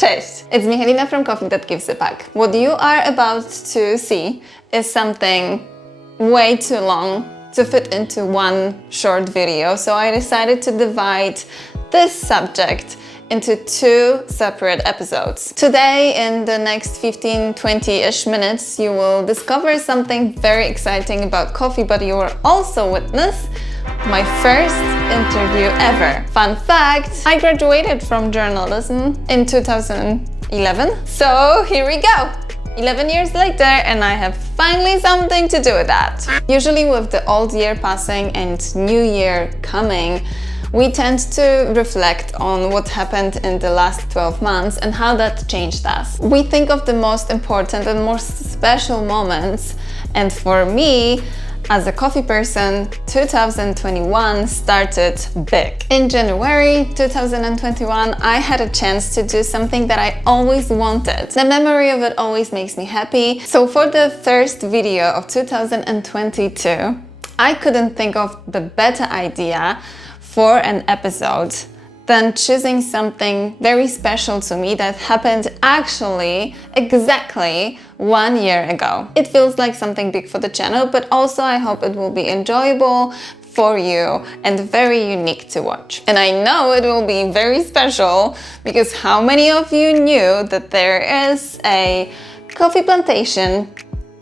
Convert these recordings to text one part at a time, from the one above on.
Cześć! It's Michalina from Coffee That Gives It Back. What you are about to see is something way too long to fit into one short video, so I decided to divide this subject into two separate episodes. Today, in the next 15-20-ish minutes, you will discover something very exciting about coffee, but you will also witness my first interview ever. Fun fact, I graduated from journalism in 2011, so here we go. 11 years later, and I have finally something to do with that. Usually with the old year passing and new year coming, we tend to reflect on what happened in the last 12 months and how that changed us. We think of the most important and most special moments, and for me, as a coffee person, 2021 started big. In January 2021, I had a chance to do something that I always wanted. The memory of it always makes me happy. So for the first video of 2022, I couldn't think of the better idea for an episode than choosing something very special to me that happened actually exactly 1 year ago. It feels like something big for the channel, but also I hope it will be enjoyable for you and very unique to watch. And I know it will be very special because how many of you knew that there is a coffee plantation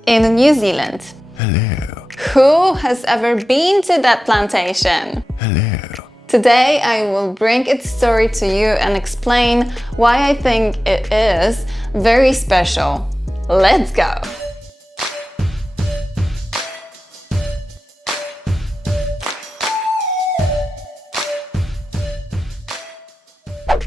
in New Zealand? Hello. Who has ever been to that plantation? Hello. Today I will bring its story to you and explain why I think it is very special. Let's go!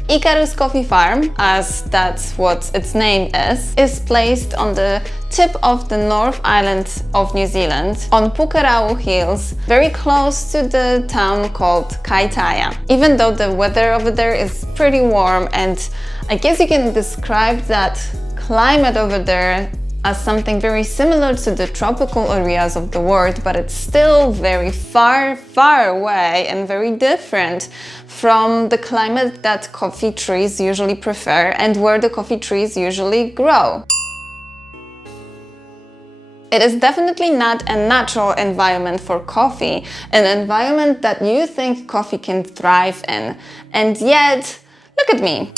Ikarus Coffee Farm, as that's what its name is placed on the tip of the North Island of New Zealand on Pukerau Hills, very close to the town called Kaitaia. Even though the weather over there is pretty warm, and I guess you can describe that climate over there as something very similar to the tropical areas of the world, but it's still very far away and very different from the climate that coffee trees usually prefer and where the coffee trees usually grow. It is definitely not a natural environment for coffee, an environment that you think coffee can thrive in. And yet, look at me.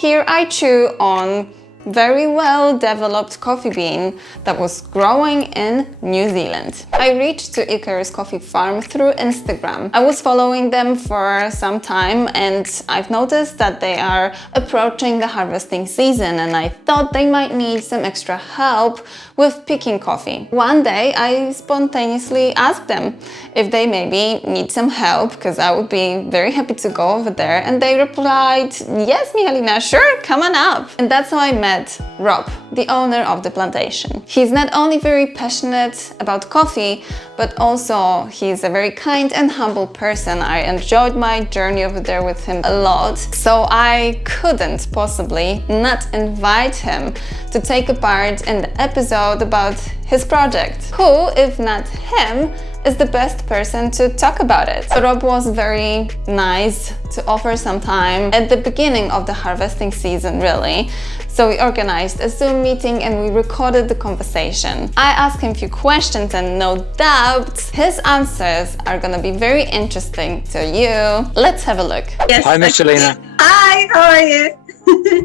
Here I chew on very well developed coffee bean that was growing in New Zealand. I reached to Ikarus Coffee Farm through Instagram. I was following them for some time and I've noticed that they are approaching the harvesting season, and I thought they might need some extra help with picking coffee. One day I spontaneously asked them if they maybe need some help, because I would be very happy to go over there, and they replied, "Yes, Michalina, sure, come on up." And that's how I met Rob, the owner of the plantation. He's not only very passionate about coffee, but also he's a very kind and humble person. I enjoyed my journey over there with him a lot, so I couldn't possibly not invite him to take a part in the episode about his project. Who, if not him, is the best person to talk about it? So Rob was very nice to offer some time at the beginning of the harvesting season, really. So we organized a Zoom meeting and we recorded the conversation. I asked him a few questions, and no doubt his answers are gonna be very interesting to you. Let's have a look. Yes. Hi, Michalina. Hi, how are you?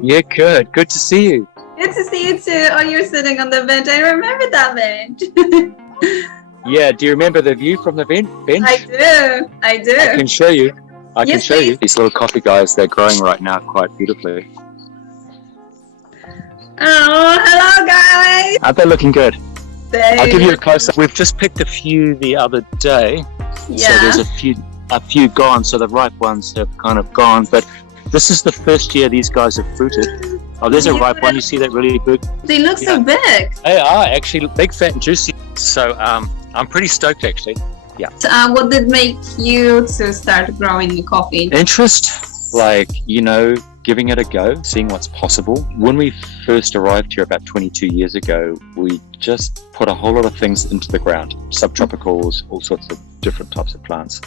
Yeah, good. Good to see you. Good to see you too. Oh, you're sitting on the bench. I remember that bench. Yeah, do you remember the view from the bench? I do. I do. I can show you. I can Yes, show you. please. These little coffee guys, they're growing right now quite beautifully. Oh, hello guys. Aren't they looking good? I'll give you a They- close-up. We've just picked a few the other day. So Yeah. there's a few gone, so the ripe ones have kind of gone. But this is the first year these guys have fruited. Oh, there's a ripe one. You see that really big? They look so big. They are actually big, fat, and juicy. So I'm pretty stoked, actually. Yeah. What did make you to start growing the coffee? Interest, like, giving it a go, seeing what's possible. When we first arrived here about 22 years ago, we just put a whole lot of things into the ground, subtropicals, all sorts of different types of plants.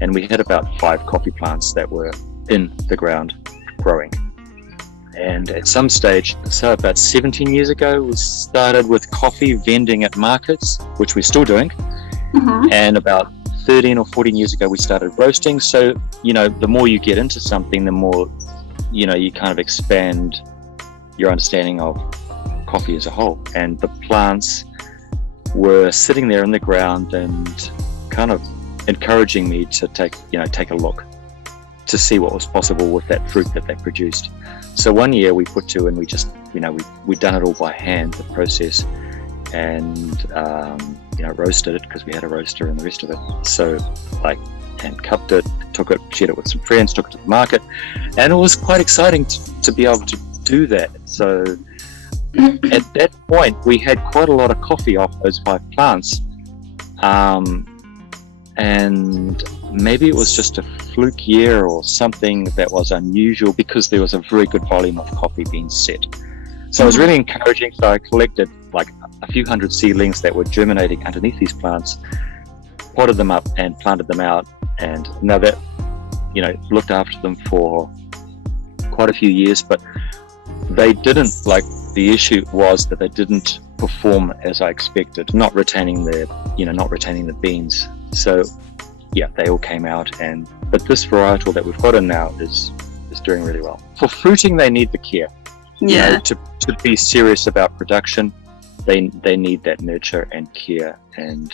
And we had about 5 coffee plants that were in the ground growing. And at some stage, so about 17 years ago, we started with coffee vending at markets, which we're still doing. And about 13 or 14 years ago, we started roasting. So, the more you get into something, the more, you kind of expand your understanding of coffee as a whole. And the plants were sitting there in the ground and kind of encouraging me to take a look to see what was possible with that fruit that they produced. So one year we put to, and we just, we'd done it all by hand, the process, and, roasted it because we had a roaster and the rest of it. So and cupped it, took it, shared it with some friends, took it to the market, and it was quite exciting to be able to do that. So at that point, we had quite a lot of coffee off those 5 plants. And maybe it was just a fluke year or something that was unusual because there was a very good volume of coffee being set. So it was really encouraging. So I collected like a few hundred seedlings that were germinating underneath these plants, potted them up and planted them out. And now that, looked after them for quite a few years, but they didn't, the issue was that they didn't perform as I expected, not retaining the beans. So yeah, they all came out, but this varietal that we've got in now is doing really well. For fruiting, they need the care. Yeah. To be serious about production, they need that nurture and care and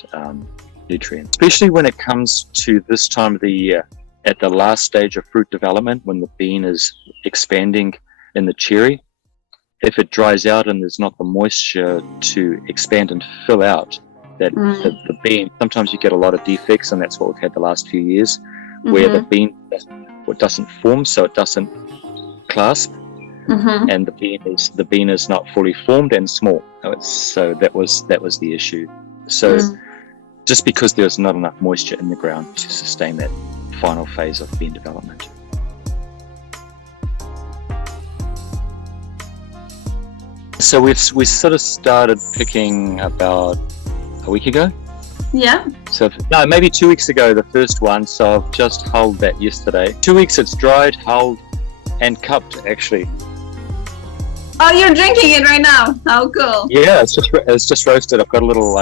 nutrients, especially when it comes to this time of the year, at the last stage of fruit development, when the bean is expanding in the cherry. If it dries out and there's not the moisture to expand and fill out the bean, sometimes you get a lot of defects, and that's what we've had the last few years, where the bean doesn't form, so it doesn't clasp, and the bean is not fully formed and small. So that was the issue. So just because there's not enough moisture in the ground to sustain that final phase of bean development. So we sort of started picking about a week ago. Yeah. So maybe 2 weeks ago, the first one. So I've just hulled that yesterday. 2 weeks it's dried, hulled, and cupped actually. Oh, you're drinking it right now. How cool. Yeah, it's just roasted. I've got a little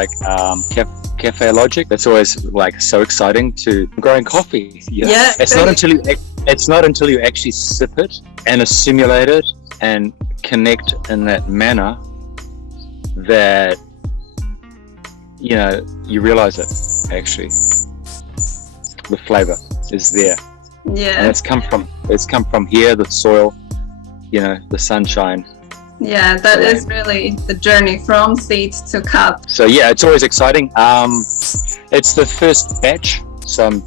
cafe logic. That's always so exciting to growing coffee. Yeah. It's not until you actually sip it and assimilate it and connect in that manner that you realize it actually. The flavor is there. Yeah. And it's come from here, the soil, the sunshine. Yeah, that is really the journey from seed to cup. So yeah, it's always exciting. It's the first batch, so I'm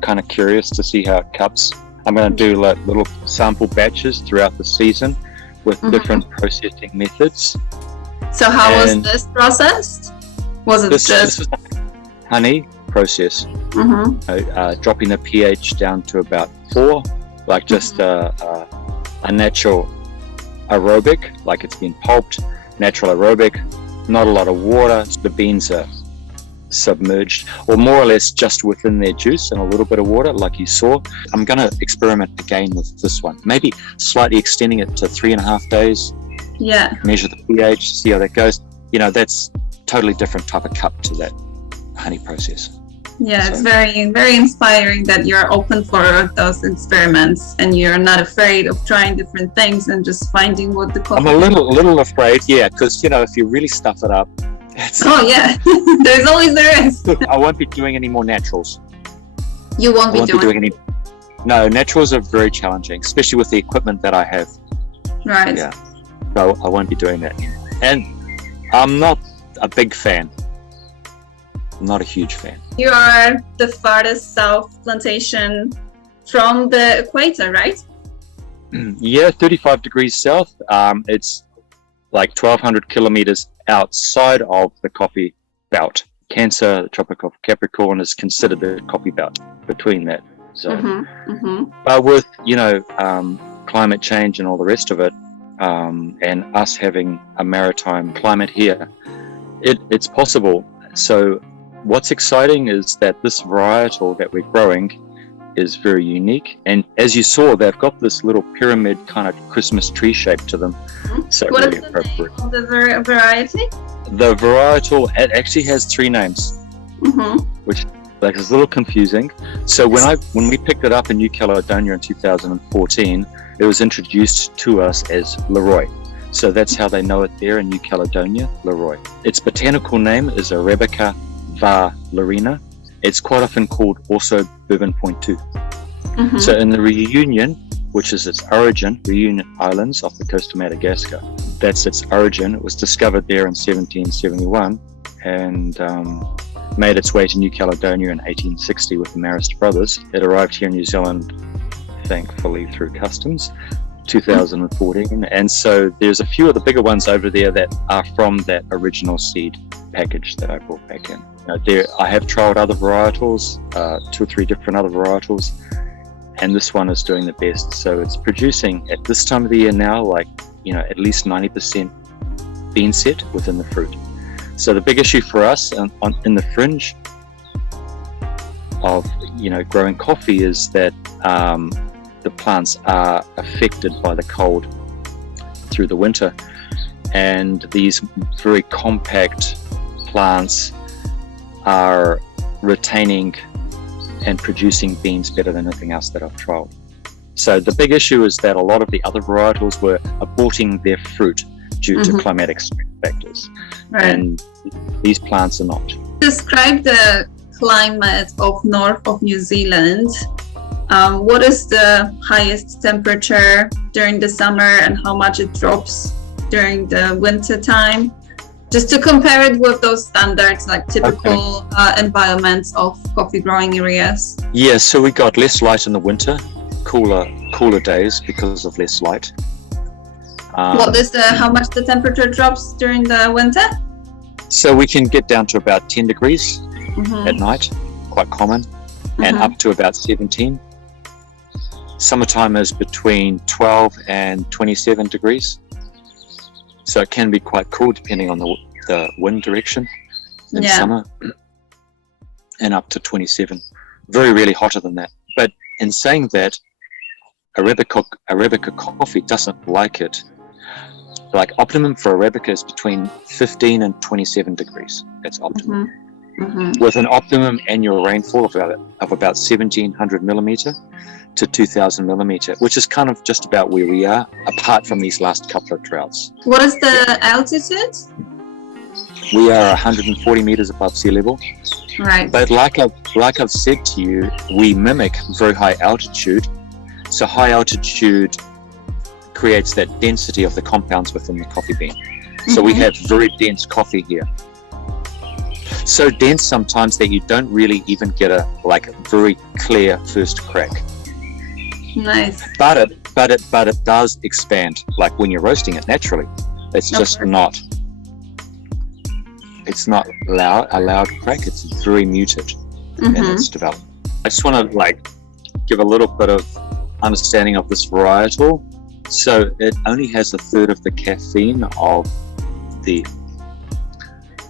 kind of curious to see how it cups. I'm going to do little sample batches throughout the season with different processing methods. So how was this processed? Was it this was honey process, dropping the pH down to about 4, just a natural aerobic, it's been pulped, natural aerobic, not a lot of water. The beans are submerged, or more or less just within their juice and a little bit of water, like you saw. I'm going to experiment again with this one, maybe slightly extending it to 3.5 days. Yeah. Measure the pH, see how that goes. That's totally different type of cup to that honey process. Yeah, it's very, very inspiring that you're open for those experiments and you're not afraid of trying different things and just finding what the coffee. I'm a little afraid, yeah, because if you really stuff it up, oh yeah, there's always the risk. I won't be doing any more naturals. You won't be doing any. No, naturals are very challenging, especially with the equipment that I have. Right. Yeah. So I won't be doing that, and I'm not a big fan. I'm not a huge fan. You are the farthest south plantation from the equator, right? Yeah, 35 degrees south. It's 1,200 kilometers outside of the coffee belt. Cancer, the Tropic of Capricorn, is considered the coffee belt between that zone. But with climate change and all the rest of it, and us having a maritime climate here, it's possible. So what's exciting is that this varietal that we're growing is very unique. And as you saw, they've got this little pyramid kind of Christmas tree shape to them. So What really is the appropriate. name of the variety? The varietal, it actually has 3 names, which like is a little confusing. So when we picked it up in New Caledonia in 2014, it was introduced to us as LEROY. So that's how they know it there in New Caledonia, LEROY. Its botanical name is Arabica var Laurina. It's quite often called also Bourbon Pointu. So in the Reunion, which is its origin, Reunion Islands off the coast of Madagascar, that's its origin. It was discovered there in 1771 and made its way to New Caledonia in 1860 with the Marist brothers. It arrived here in New Zealand, thankfully, through customs, 2014. And so there's a few of the bigger ones over there that are from that original seed package that I brought back in. I have trialed other varietals, 2 or 3 different other varietals, and this one is doing the best. So it's producing at this time of the year now, like, at least 90% bean set within the fruit. So the big issue for us in the fringe of, growing coffee is that the plants are affected by the cold through the winter. And these very compact plants are retaining and producing beans better than anything else that I've trialed. So the big issue is that a lot of the other varietals were aborting their fruit due to climatic factors. Right. And these plants are not. Describe the climate of north of New Zealand. What is the highest temperature during the summer and how much it drops during the winter time? Just to compare it with those standards, like typical environments of coffee growing areas. Yeah, so we got less light in the winter, cooler days because of less light. How much the temperature drops during the winter? So we can get down to about 10 degrees at night, quite common, and up to about 17. Summertime is between 12 and 27 degrees. So it can be quite cool depending on the wind direction in summer, and up to 27. Very rarely hotter than that. But in saying that, Arabica coffee doesn't like it. Like optimum for Arabica is between 15 and 27 degrees. That's optimum. With an optimum annual rainfall of about 1,700 millimeter to 2,000 millimeter, which is kind of just about where we are, apart from these last couple of droughts. What is the altitude? We are 140 meters above sea level. Right. But like I've said to you, we mimic very high altitude. So high altitude creates that density of the compounds within the coffee bean. So we have very dense coffee here. So dense sometimes that you don't really even get a very clear first crack. Nice. But it does expand, like when you're roasting it naturally. It's just not. It's not a loud crack. It's very muted in its development. I just want to give a little bit of understanding of this varietal. So it only has a third of the caffeine of the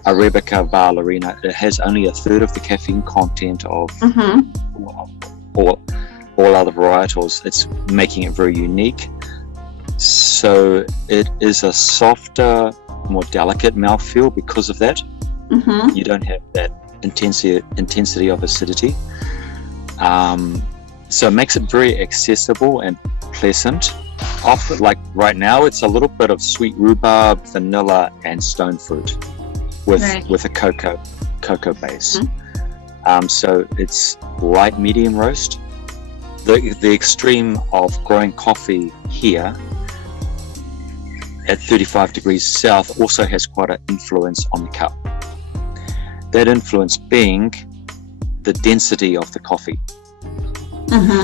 Arabica var Laurina. It has only a third of the caffeine content of all other varietals. It's making it very unique. So it is a softer, more delicate mouthfeel because of that. You don't have that intensity of acidity. So it makes it very accessible and pleasant. Like right now, it's a little bit of sweet rhubarb, vanilla, and stone fruit with a cocoa base. So it's light medium roast. The extreme of growing coffee here at 35 degrees south also has quite an influence on the cup. That influence being the density of the coffee.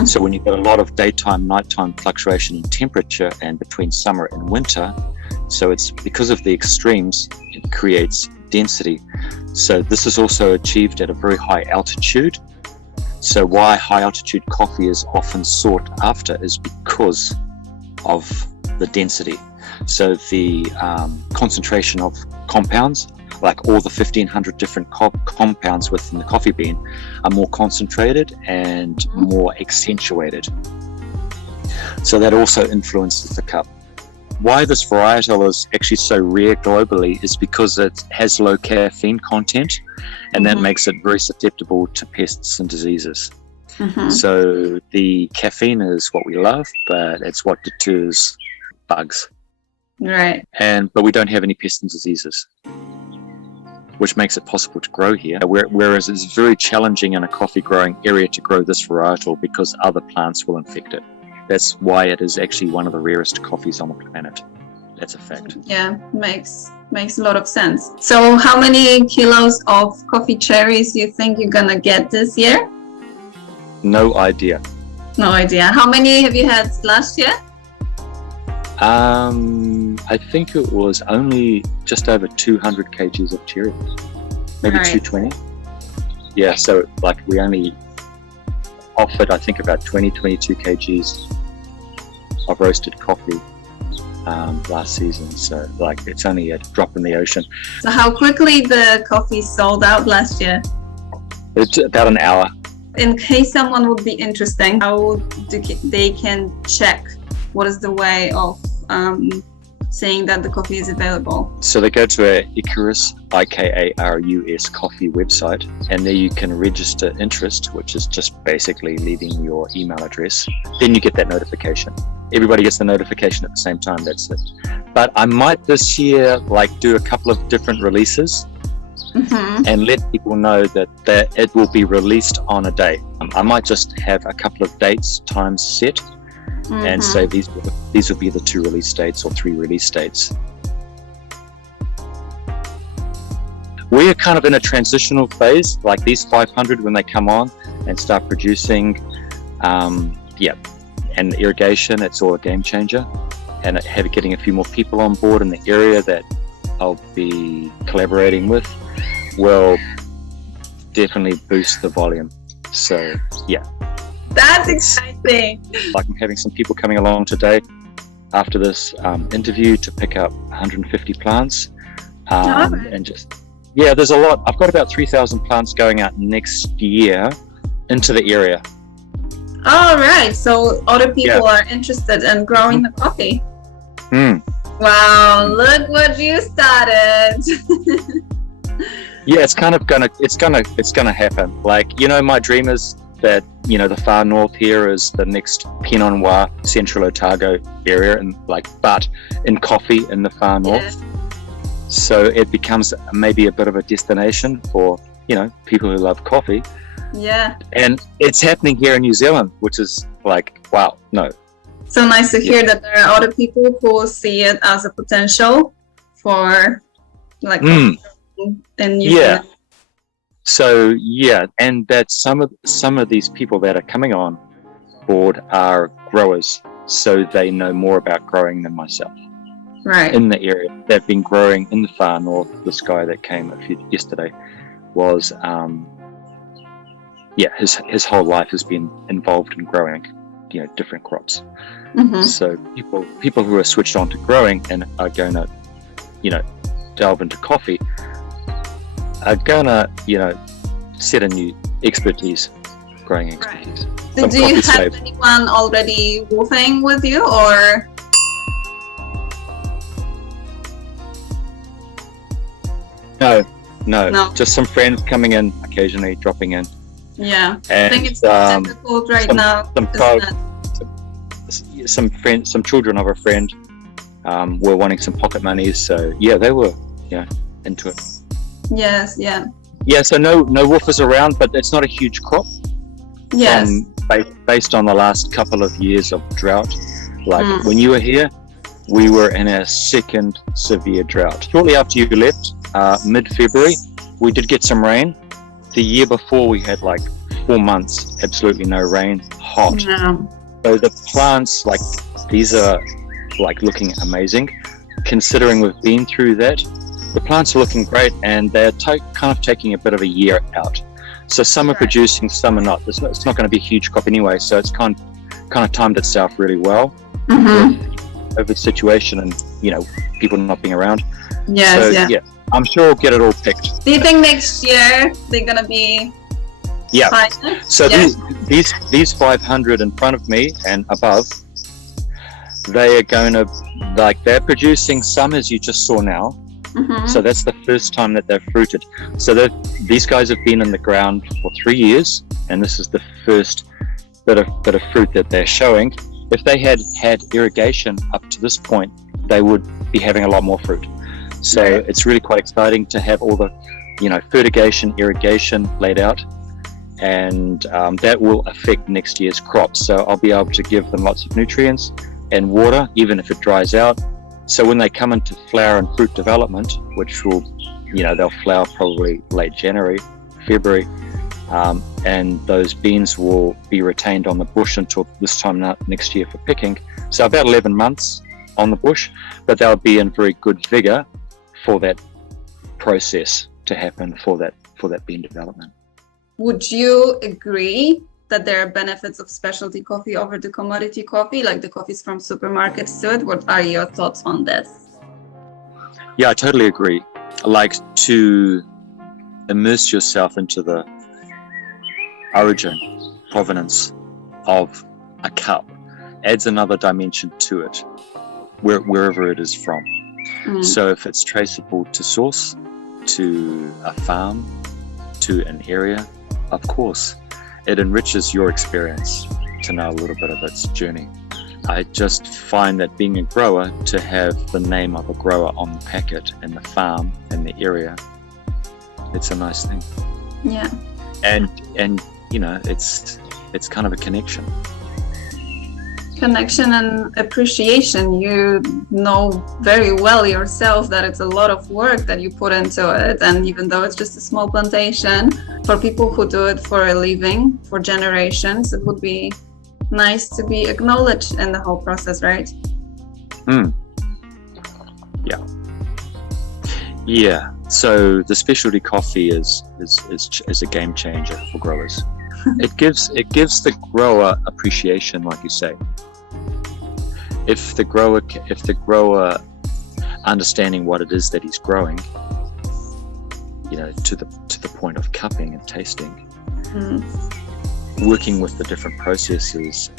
So when you've got a lot of daytime, nighttime fluctuation in temperature and between summer and winter, so it's because of the extremes, it creates density. So this is also achieved at a very high altitude. So why high altitude coffee is often sought after is because of the density. So the concentration of compounds like all the 1,500 different compounds within the coffee bean are more concentrated and more accentuated. So that also influences the cup. Why this varietal is actually so rare globally is because it has low caffeine content, and that makes it very susceptible to pests and diseases. So the caffeine is what we love, but it's what deters bugs. Right. But we don't have any pests and diseases, which makes it possible to grow here. Whereas it's very challenging in a coffee growing area to grow this varietal because other plants will infect it. That's why it is actually one of the rarest coffees on the planet. That's a fact. Yeah, makes a lot of sense. So how many kilos of coffee cherries do you think you're gonna get this year? No idea. No idea. How many have you had last year? I think it was only just over 200 kgs of cherries, maybe 220. Yeah, so like we only offered, I think, about 22 kgs of roasted coffee last season. So like it's only a drop in the ocean. So how quickly the coffee sold out last year? It's about an hour. In case someone would be interested, how they can check? What is the way of saying that the coffee is available? So they go to a Ikarus, Ikarus coffee website, and there you can register interest, which is just basically leaving your email address. Then you get that notification. Everybody gets the notification at the same time, that's it. But I might this year like do a couple of different releases and let people know that it will be released on a day. I might just have a couple of dates, times set, and say these will be the 2 release dates or 3 release dates. We're kind of in a transitional phase, like these 500 when they come on and start producing, and irrigation, it's all a game changer. And getting a few more people on board in the area that I'll be collaborating with will definitely boost the volume. So yeah. That's exciting. Like I'm having some people coming along today after this interview to pick up 150 plants. And just, there's a lot. I've got about 3,000 plants going out next year into the area. All right. So other people are interested in growing the coffee. Wow. Look what you started. Yeah, it's gonna happen. Like, my dream is that, the far north here is the next Pinot Noir Central Otago area, and but in coffee in the far north. So it becomes maybe a bit of a destination for, people who love coffee. Yeah. And it's happening here in New Zealand, which is like, wow, no. So nice to hear that there are other people who see it as a potential for in New Zealand. So and that some of these people that are coming on board are growers, so they know more about growing than myself. Right. In the area, they've been growing in the far north. This guy that came yesterday was, his whole life has been involved in growing, different crops. So people who are switched on to growing and are going to, delve into coffee are gonna, set a new expertise, growing expertise. Right. Do you have anyone already wolfing with you, or? No. Just some friends coming in occasionally, dropping in. Yeah, and, I think it's difficult right now. Some children of a friend were wanting some pocket money, so they were, into it. Yes, yeah. Yeah, so no woofers around, but it's not a huge crop. Yes. Based on the last couple of years of drought. Like when you were here, we were in a second severe drought. Shortly after you left, mid-February, we did get some rain. The year before, we had 4 months, absolutely no rain, hot. No. So the plants, these are looking amazing. Considering we've been through that, the plants are looking great, and they're kind of taking a bit of a year out. So some are producing, some are not. It's not going to be a huge crop anyway, so it's kind of timed itself really well. Over the situation and people not being around. Yes, so, I'm sure we'll get it all picked. Do you think next year they're gonna be? Yeah. Fine? So Yeah. these 500 in front of me and above, they are going to, like, they're producing some as you just saw now. Mhm. So that's the first time that they've fruited. So these guys have been in the ground for 3 years, and this is the first bit of fruit that they're showing. If they had irrigation up to this point, they would be having a lot more fruit. So Right. it's really quite exciting to have all the, fertigation, irrigation laid out, and that will affect next year's crops. So I'll be able to give them lots of nutrients and water, even if it dries out. So when they come into flower and fruit development, which will, they'll flower probably late January, February, and those beans will be retained on the bush until this time next year for picking. So about 11 months on the bush, but they'll be in very good vigor for that process to happen for that bean development. Would you agree that there are benefits of specialty coffee over the commodity coffee, like the coffees from supermarkets to it? What are your thoughts on this? Yeah, I totally agree. Like, to immerse yourself into the origin, provenance of a cup adds another dimension to it, wherever it is from. So if it's traceable to source, to a farm, to an area, of course, it enriches your experience to know a little bit of its journey. I just find that being a grower, to have the name of a grower on the packet and the farm and the area, it's a nice thing. Yeah. And it's kind of a connection. Connection and appreciation. You know very well yourself that it's a lot of work that you put into it, and even though it's just a small plantation, for people who do it for a living for generations, it would be nice to be acknowledged in the whole process, right? Yeah. So the specialty coffee is a game changer for growers. It gives the grower appreciation, like you say. If the grower understanding what it is that he's growing, to the point of cupping and tasting, working with the different processes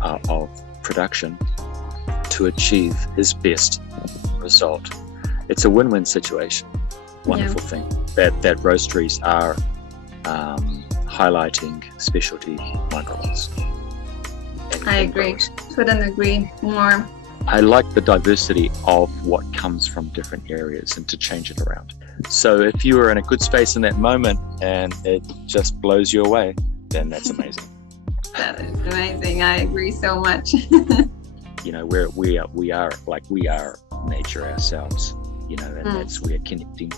of production to achieve his best result, it's a win-win situation. Wonderful thing that roasteries are highlighting specialty microbes. I agree. Couldn't agree more. I like the diversity of what comes from different areas and to change it around. So if you are in a good space in that moment and it just blows you away, then that's amazing. That is amazing. I agree so much. We are nature ourselves, and we are connecting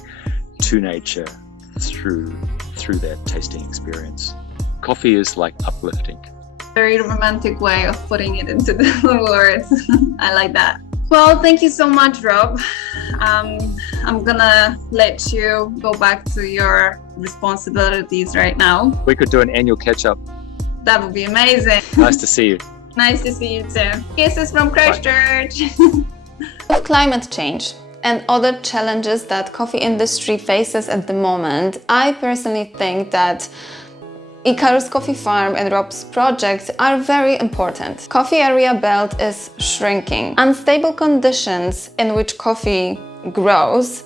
to nature through that tasting experience. Coffee is like uplifting. Very romantic way of putting it into the words. I like that. Well, thank you so much, Rob. I'm gonna let you go back to your responsibilities right now. We could do an annual catch-up. That would be amazing. Nice to see you. Nice to see you too. Kisses from Christchurch. With climate change and other challenges that coffee industry faces at the moment, I personally think that Ikarus Coffee Farm and Rob's projects are very important. Coffee area belt is shrinking. Unstable conditions in which coffee grows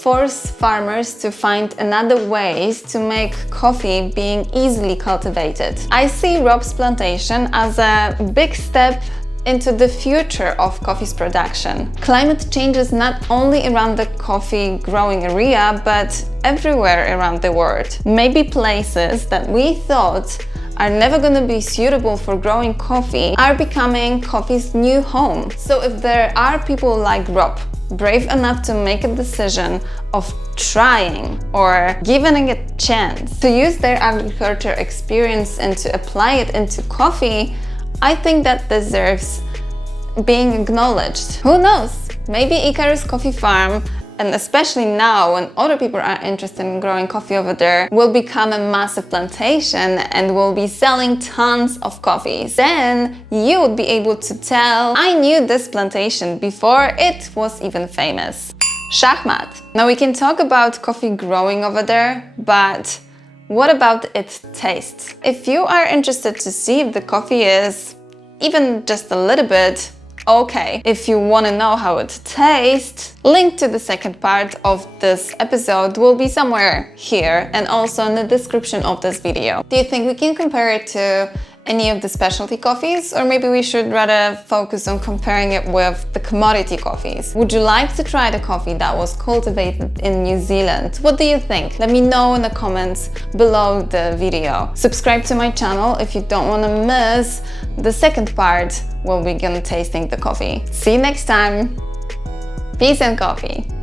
force farmers to find another ways to make coffee being easily cultivated. I see Rob's plantation as a big step into the future of coffee's production. Climate changes not only around the coffee growing area, but everywhere around the world. Maybe places that we thought are never going to be suitable for growing coffee are becoming coffee's new home. So if there are people like Rob, brave enough to make a decision of trying or giving it a chance to use their agriculture experience and to apply it into coffee, I think that deserves being acknowledged. Who knows? Maybe Ikarus Coffee Farm, and especially now when other people are interested in growing coffee over there, will become a massive plantation and will be selling tons of coffees. Then you would be able to tell, I knew this plantation before it was even famous. Shachmat. Now we can talk about coffee growing over there, but what about its taste? If you are interested to see if the coffee is even just a little bit okay, if you want to know how it tastes, link to the second part of this episode will be somewhere here and also in the description of this video. Do you think we can compare it to any of the specialty coffees, or maybe we should rather focus on comparing it with the commodity coffees? Would you like to try the coffee that was cultivated in New Zealand? What do you think? Let me know in the comments below the video. Subscribe to my channel if you don't want to miss the second part where we're gonna tasting the coffee. See you next time. Peace and coffee.